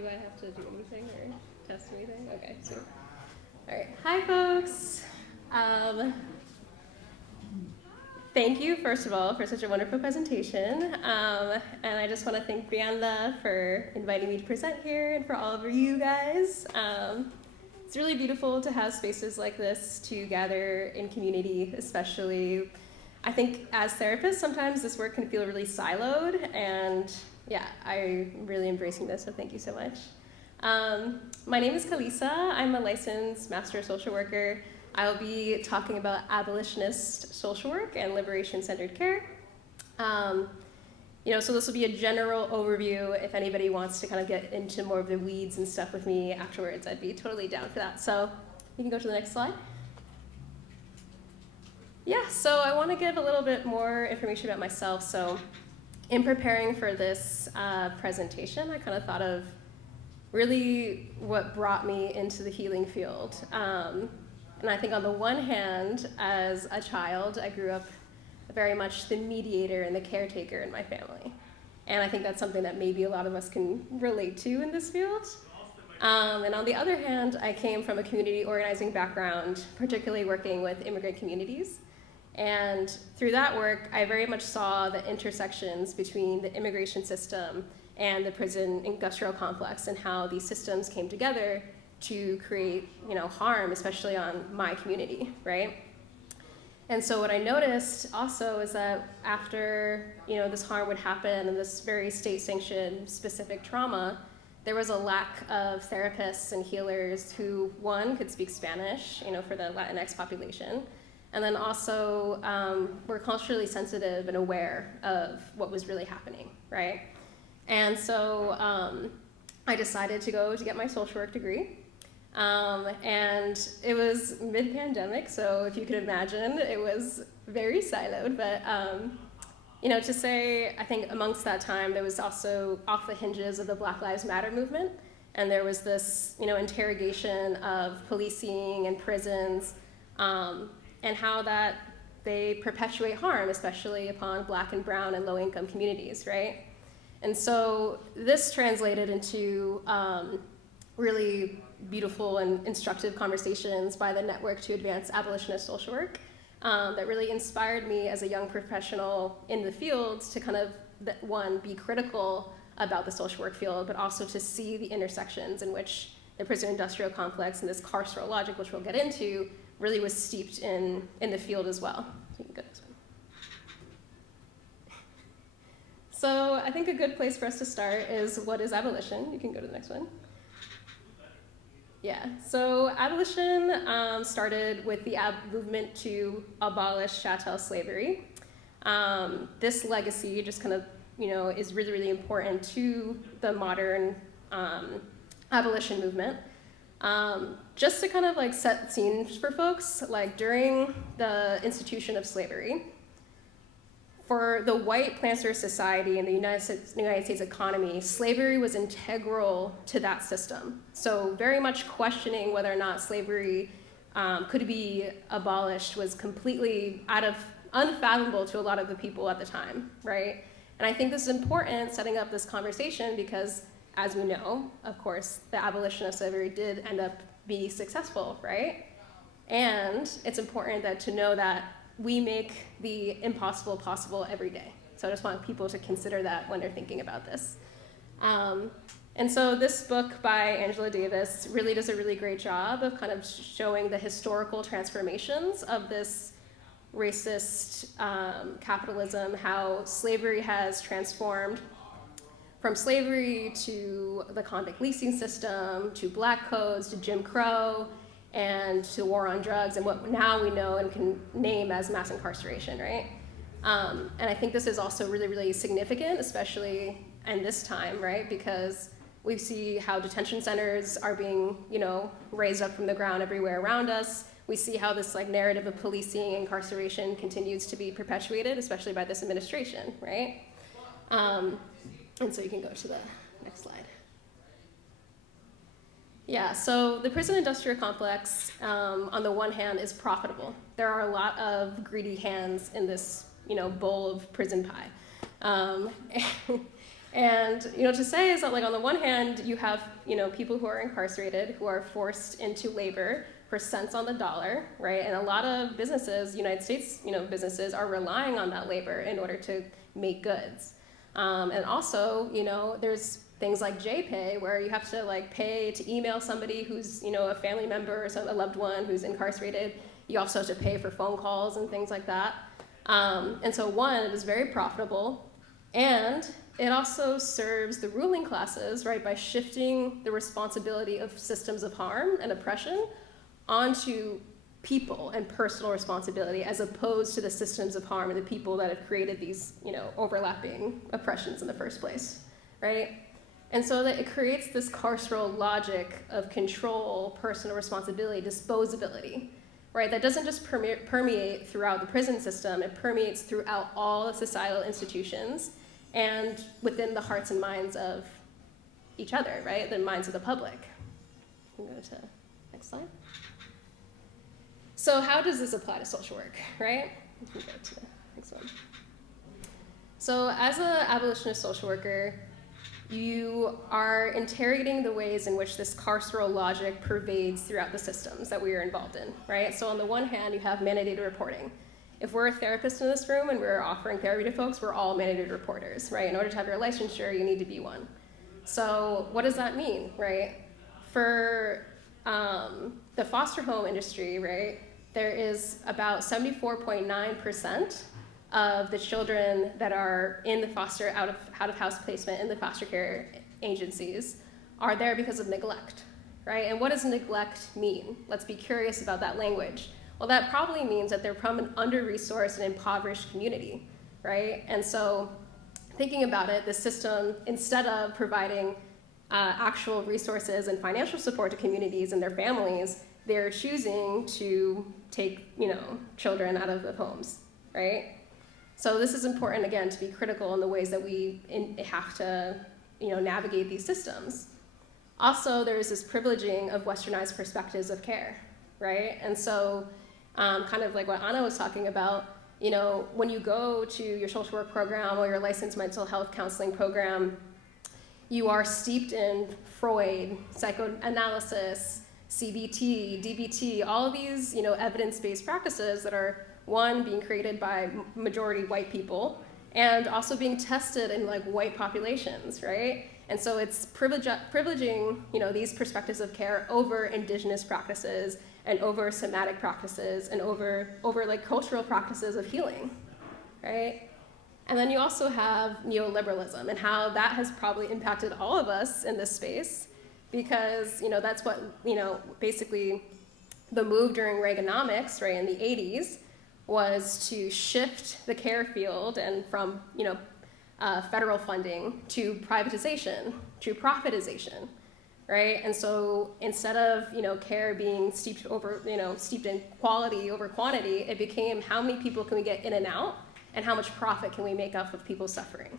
Do I have to do anything or test anything? Okay, so. All right, hi folks. Thank you, first of all, for such a wonderful presentation. And I just want to thank Brianda for inviting me to present here and for all of you guys. It's really beautiful to have spaces like this to gather in community, especially, I think as therapists, sometimes this work can feel really siloed, and yeah, I'm really embracing this, so thank you so much. My name is Kalissa. I'm a licensed master social worker. I'll be talking about abolitionist social work and liberation-centered care. So this will be a general overview. If anybody wants to kind of get into more of the weeds and stuff with me afterwards, I'd be totally down for that. So you can go to the next slide. Yeah, so I want to give a little bit more information about myself. So in preparing for this presentation, I kind of thought of really what brought me into the healing field. And I think on the one hand, as a child, I grew up very much the mediator and the caretaker in my family. And I think that's something that maybe a lot of us can relate to in this field. And on the other hand, I came from a community organizing background, particularly working with immigrant communities. And through that work, I very much saw the intersections between the immigration system and the prison industrial complex and how these systems came together to create, harm, especially on my community, right? And so what I noticed also is that after, this harm would happen and this very state-sanctioned specific trauma, there was a lack of therapists and healers who, one, could speak Spanish, for the Latinx population, and then also were culturally sensitive and aware of what was really happening, right? And so I decided to go to get my social work degree. And it was mid-pandemic, so if you could imagine, it was very siloed, but, to say, I think amongst that time, there was also off the hinges of the Black Lives Matter movement, and there was this, interrogation of policing and prisons, and how that they perpetuate harm, especially upon Black and brown and low-income communities, right? And so this translated into really beautiful and instructive conversations by the Network to Advance Abolitionist Social Work that really inspired me as a young professional in the field to kind of, one, be critical about the social work field, but also to see the intersections in which the prison industrial complex and this carceral logic, which we'll get into, really was steeped in the field as well. So you can go to this one. So I think a good place for us to start is, what is abolition? You can go to the next one. Yeah, so abolition started with the movement to abolish chattel slavery. This legacy just kind of, is really, really important to the modern abolition movement. Just to kind of set scenes for folks, during the institution of slavery, for the white planter society and the United States economy, slavery was integral to that system. So very much questioning whether or not slavery could be abolished was completely unfathomable to a lot of the people at the time, right? And I think this is important, setting up this conversation, because as we know, of course, the abolition of slavery did end up being successful, right? And it's important to know that we make the impossible possible every day. So I just want people to consider that when they're thinking about this. And so this book by Angela Davis really does a really great job of kind of showing the historical transformations of this racist capitalism, how slavery has transformed from slavery to the convict leasing system, to black codes, to Jim Crow, and to war on drugs, and what now we know and can name as mass incarceration, right? And I think this is also really, really significant, especially in this time, right? Because we see how detention centers are being, raised up from the ground everywhere around us. We see how this narrative of policing and incarceration continues to be perpetuated, especially by this administration, right? And so you can go to the next slide. Yeah, so the prison industrial complex, on the one hand, is profitable. There are a lot of greedy hands in this, bowl of prison pie. And, to say is that, like, on the one hand, you have, people who are incarcerated, who are forced into labor for cents on the dollar, right? And a lot of businesses, United States, businesses are relying on that labor in order to make goods. And also, there's things like JPay, where you have to, like, pay to email somebody who's, a family member or a loved one who's incarcerated. You also have to pay for phone calls and things like that. And so, one, it is very profitable, and it also serves the ruling classes, right, by shifting the responsibility of systems of harm and oppression onto people and personal responsibility, as opposed to the systems of harm and the people that have created these, overlapping oppressions in the first place, right? And so that it creates this carceral logic of control, personal responsibility, disposability, right? That doesn't just permeate throughout the prison system, it permeates throughout all the societal institutions and within the hearts and minds of each other, right? The minds of the public. We can go to next slide. So how does this apply to social work, right? We can go to the next one. So as an abolitionist social worker, you are interrogating the ways in which this carceral logic pervades throughout the systems that we are involved in, right? So on the one hand, you have mandated reporting. If we're a therapist in this room and we're offering therapy to folks, we're all mandated reporters, right? In order to have your licensure, you need to be one. So what does that mean, right? For the foster home industry, right, there is about 74.9% of the children that are in the foster out of house placement in the foster care agencies are there because of neglect, right? And what does neglect mean? Let's be curious about that language. Well, that probably means that they're from an under-resourced and impoverished community, right? And so thinking about it, the system, instead of providing actual resources and financial support to communities and their families, they're choosing to take, children out of the homes, right? So this is important, again, to be critical in the ways that we have to, navigate these systems. Also, there's this privileging of westernized perspectives of care, right? And so kind of like what Anna was talking about, when you go to your social work program or your licensed mental health counseling program, you are steeped in Freud, psychoanalysis, CBT, DBT, all of these, evidence-based practices that are, one, being created by majority white people, and also being tested in, like, white populations, right? And so it's privileging, these perspectives of care over indigenous practices and over somatic practices and over like cultural practices of healing, right? And then you also have neoliberalism and how that has probably impacted all of us in this space, because, that's what, basically the move during Reaganomics, right, in the 80s, was to shift the care field and from, federal funding to privatization, to profitization, right? And so instead of, care being steeped in quality over quantity, it became how many people can we get in and out and how much profit can we make off of people suffering.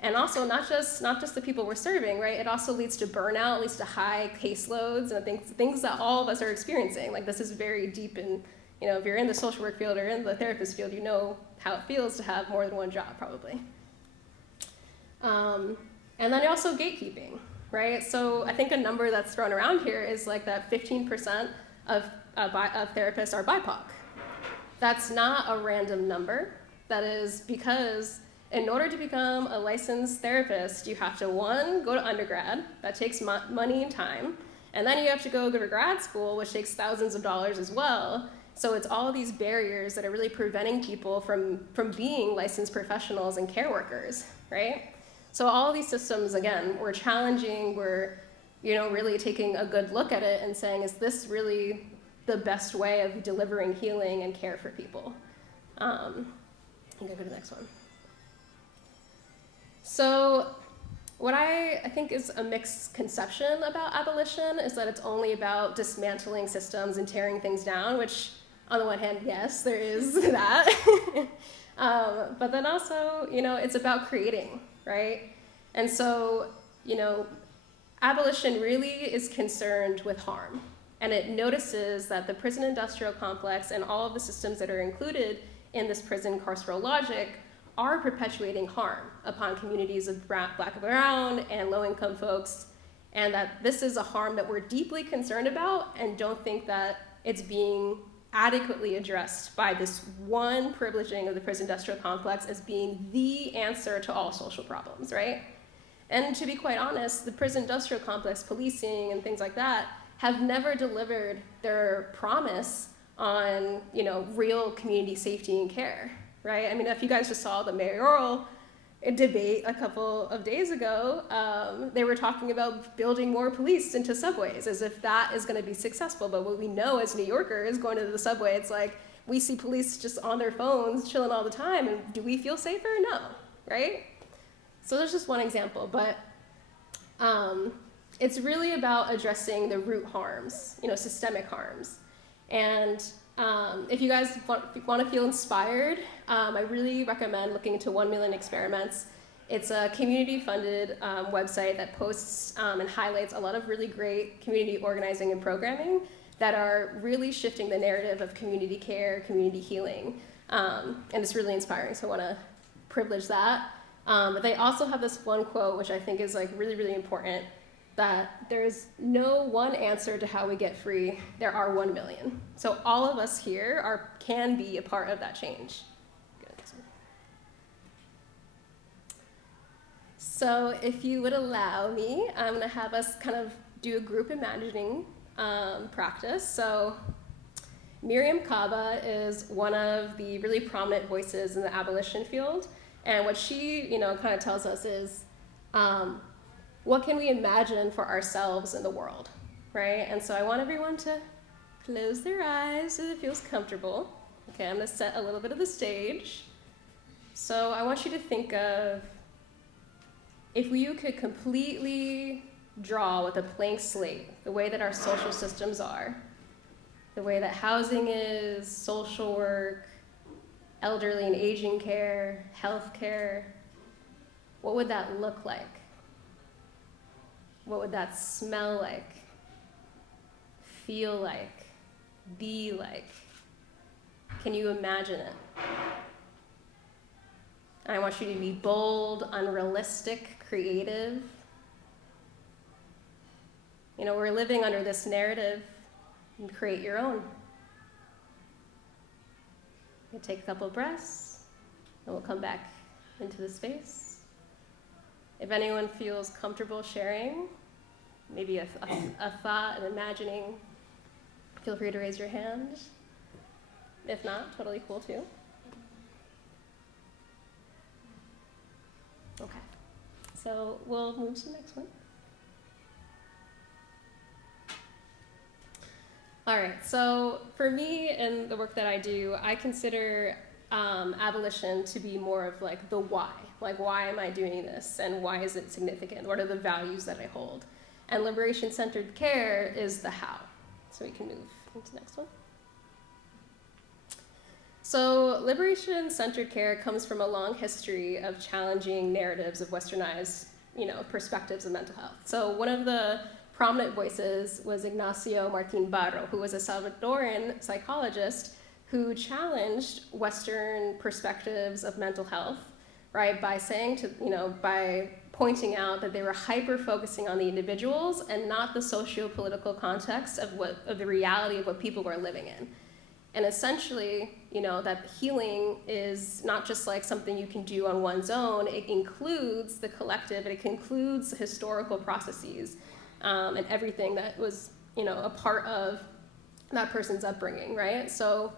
And also not just the people we're serving, right? It also leads to burnout, leads to high caseloads and things that all of us are experiencing. Like, this is very deep in, if you're in the social work field or in the therapist field, you know how it feels to have more than one job, probably. And then also gatekeeping, right? So I think a number that's thrown around here is like that 15% of therapists are BIPOC. That's not a random number. That is because in order to become a licensed therapist, you have to, one, go to undergrad. That takes money and time. And then you have to go to grad school, which takes thousands of dollars as well. So it's all of these barriers that are really preventing people from being licensed professionals and care workers, right? So all of these systems, again, we're challenging, we're, really taking a good look at it and saying, is this really the best way of delivering healing and care for people? I'm gonna go to the next one. So what I think is a mixed conception about abolition is that it's only about dismantling systems and tearing things down, which on the one hand, yes, there is that. But then also, it's about creating, right? And so, abolition really is concerned with harm. And it notices that the prison industrial complex and all of the systems that are included in this prison carceral logic are perpetuating harm upon communities of Black and brown and low-income folks, and that this is a harm that we're deeply concerned about and don't think that it's being adequately addressed by this one privileging of the prison industrial complex as being the answer to all social problems, right? And to be quite honest, the prison industrial complex, policing and things like that, have never delivered their promise on, real community safety and care, right? I mean, if you guys just saw the mayoral debate a couple of days ago, they were talking about building more police into subways as if that is going to be successful. But what we know as New Yorkers going to the subway, it's like we see police just on their phones chilling all the time, and do we feel safer? No, right? So there's just one example, but it's really about addressing the root harms, systemic harms. And if you guys want to feel inspired, I really recommend looking into 1 Million Experiments. It's a community-funded website that posts and highlights a lot of really great community organizing and programming that are really shifting the narrative of community care, community healing. And it's really inspiring, so I want to privilege that. But they also have this one quote, which I think is really, really important, that there's no one answer to how we get free. There are 1 million. So all of us here can be a part of that change. Good. So if you would allow me, I'm going to have us kind of do a group imagining practice. So Miriam Kaba is one of the really prominent voices in the abolition field. And what she, kind of tells us is, what can we imagine for ourselves in the world, right? And so I want everyone to close their eyes so it feels comfortable. Okay, I'm gonna set a little bit of the stage. So I want you to think of if you could completely draw with a blank slate the way that our social systems are, the way that housing is, social work, elderly and aging care, health care, what would that look like? What would that smell like, feel like, be like? Can you imagine it? I want you to be bold, unrealistic, creative. We're living under this narrative, and create your own. You take a couple of breaths, and we'll come back into the space. If anyone feels comfortable sharing, maybe a thought, an imagining, feel free to raise your hand. If not, totally cool too. Okay, so we'll move to the next one. All right, so for me and the work that I do, I consider abolition to be more of the why. Why am I doing this and why is it significant? What are the values that I hold? And liberation-centered care is the how. So we can move into the next one. So liberation-centered care comes from a long history of challenging narratives of westernized, perspectives of mental health. So one of the prominent voices was Ignacio Martín Barro, who was a Salvadoran psychologist who challenged Western perspectives of mental health, right, by by pointing out that they were hyper-focusing on the individuals and not the socio-political context of the reality of what people were living in. And essentially, that healing is not just something you can do on one's own, it includes the collective, it includes the historical processes, and everything that was, a part of that person's upbringing, right? So,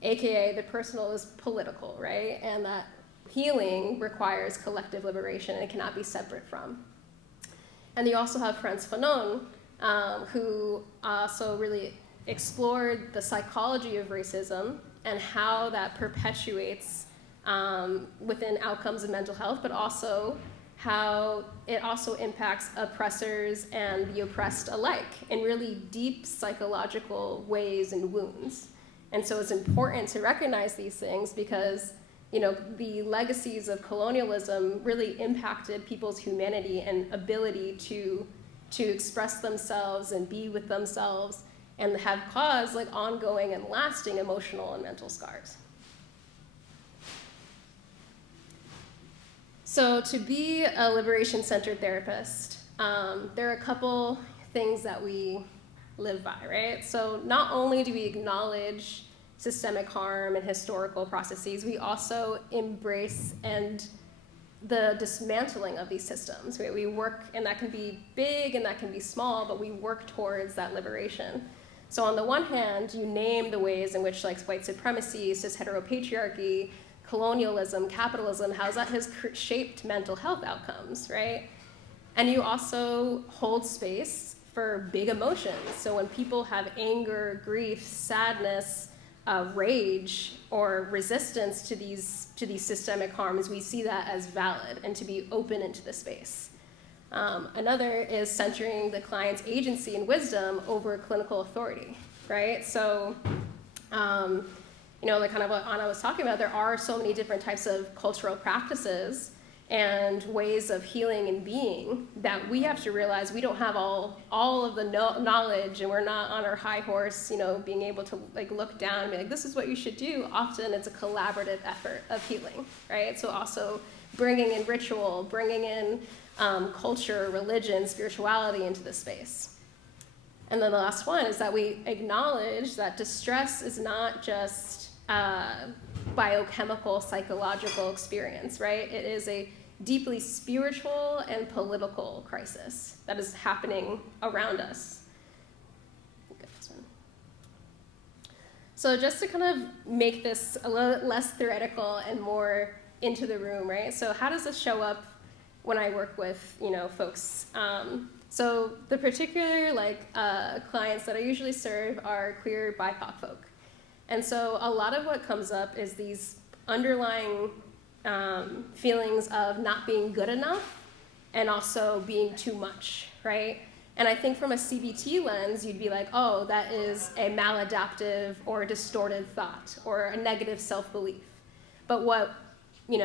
AKA the personal is political, right? And that healing requires collective liberation and it cannot be separate from. And you also have Frantz Fanon, who also really explored the psychology of racism and how that perpetuates within outcomes of mental health, but also how it also impacts oppressors and the oppressed alike in really deep psychological ways and wounds. And so it's important to recognize these things because, the legacies of colonialism really impacted people's humanity and ability to express themselves and be with themselves and have caused ongoing and lasting emotional and mental scars. So to be a liberation-centered therapist, there are a couple things that we live by, right? So not only do we acknowledge systemic harm and historical processes, we also embrace the dismantling of these systems. We work, and that can be big and that can be small, but we work towards that liberation. So on the one hand, you name the ways in which like white supremacy, cis heteropatriarchy, colonialism, capitalism, how that has shaped mental health outcomes, right? And you also hold space for big emotions. So when people have anger, grief, sadness, rage, or resistance to these systemic harms, we see that as valid and to be open into the space. Another is centering the client's agency and wisdom over clinical authority, right? So, like kind of what Anna was talking about, there are so many different types of cultural practices and ways of healing and being that we have to realize we don't have all of the knowledge, and we're not on our high horse, being able to like look down and be like, this is what you should do. Often it's a collaborative effort of healing, right? So also bringing in ritual, bringing in culture, religion, spirituality into the space. And then the last one is that we acknowledge that distress is not just biochemical, psychological experience, right? It is a deeply spiritual and political crisis that is happening around us. So just to kind of make this a little less theoretical and more into the room, right? So how does this show up when I work with, folks? So the particular clients that I usually serve are queer BIPOC folk. And so a lot of what comes up is these underlying feelings of not being good enough and also being too much, right? And I think from a CBT lens, you'd be like, oh, that is a maladaptive or a distorted thought or a negative self-belief. But what we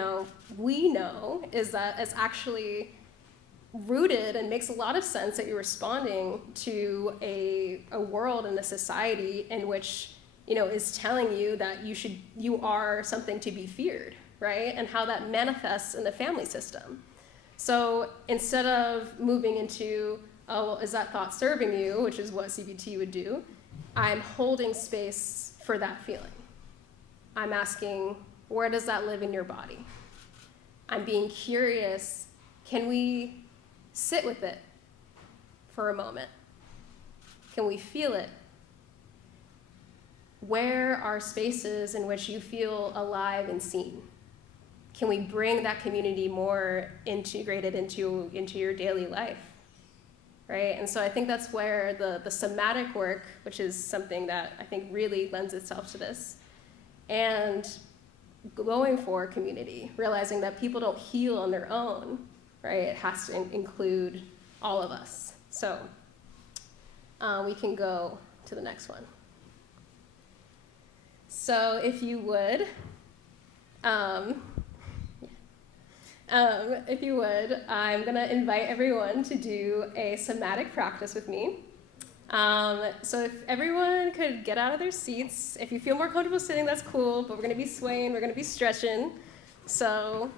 know is that it's actually rooted and makes a lot of sense that you're responding to a world and a society in which is telling you that you are something to be feared, right? And how that manifests in the family system. So instead of moving into, oh, well, is that thought serving you, which is what CBT would do, I'm holding space for that feeling. I'm asking, where does that live in your body? I'm being curious, can we sit with it for a moment? Can we feel it? Where are spaces in which you feel alive and seen? Can we bring that community more integrated into your daily life, right? And so I think that's where the somatic work, which is something that I think really lends itself to this, and going for community, realizing that people don't heal on their own, right? It has to include all of us. So we can go to the next one. So if you would, I'm gonna invite everyone to do a somatic practice with me. So if everyone could get out of their seats, if you feel more comfortable sitting, that's cool, but we're gonna be swaying, we're gonna be stretching. So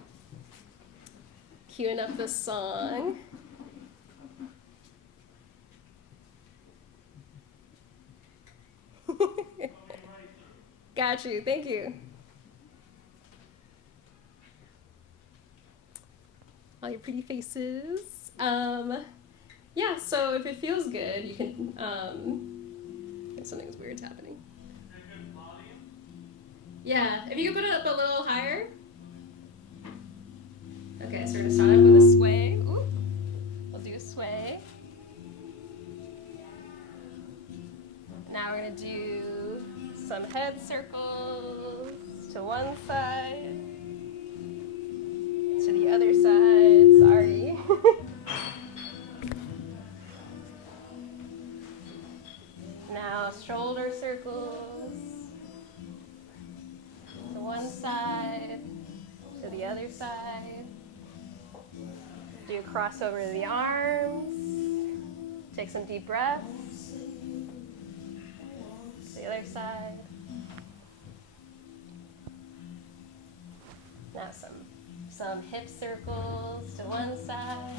queuing up the song. Got you, thank you. All your pretty faces. Yeah, so if it feels good, you can, something's weird's happening. Yeah, if you could put it up a little higher. Okay, so we're gonna start off with a sway. Ooh, we'll do a sway. Now we're gonna do some head circles to one side, to the other side, sorry. Now shoulder circles to one side, to the other side. Do a crossover of the arms. Take some deep breaths. To the other side. Now some Some hip circles to one side,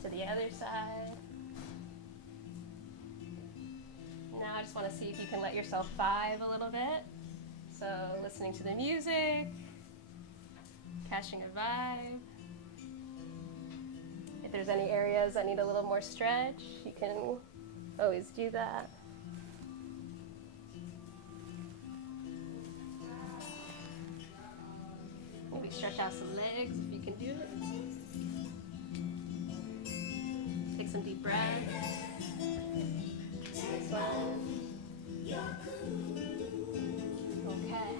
to the other side. Now I just want to see if you can let yourself vibe a little bit. So listening to the music, catching a vibe. If there's any areas that need a little more stretch, you can always do that. Maybe stretch out some legs if you can do it. Take some deep breaths. This one. Okay.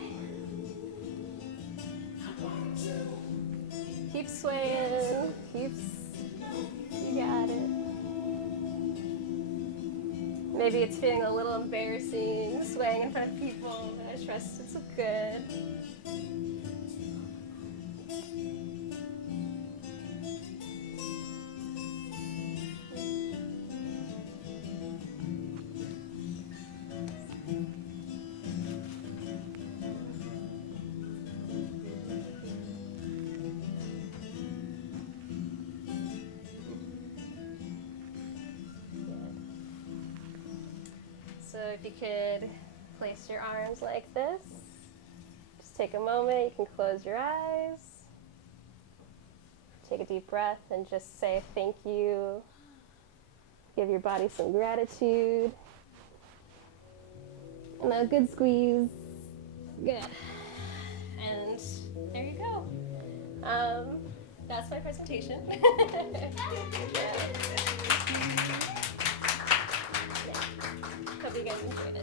Keep swaying. You got it. Maybe it's feeling a little embarrassing, swaying in front of people, but I trust it's good. So if you could place your arms like this, just take a moment, you can close your eyes, take a deep breath and just say thank you, give your body some gratitude, and a good squeeze, good, and there you go. That's my presentation. Hope you guys enjoyed it.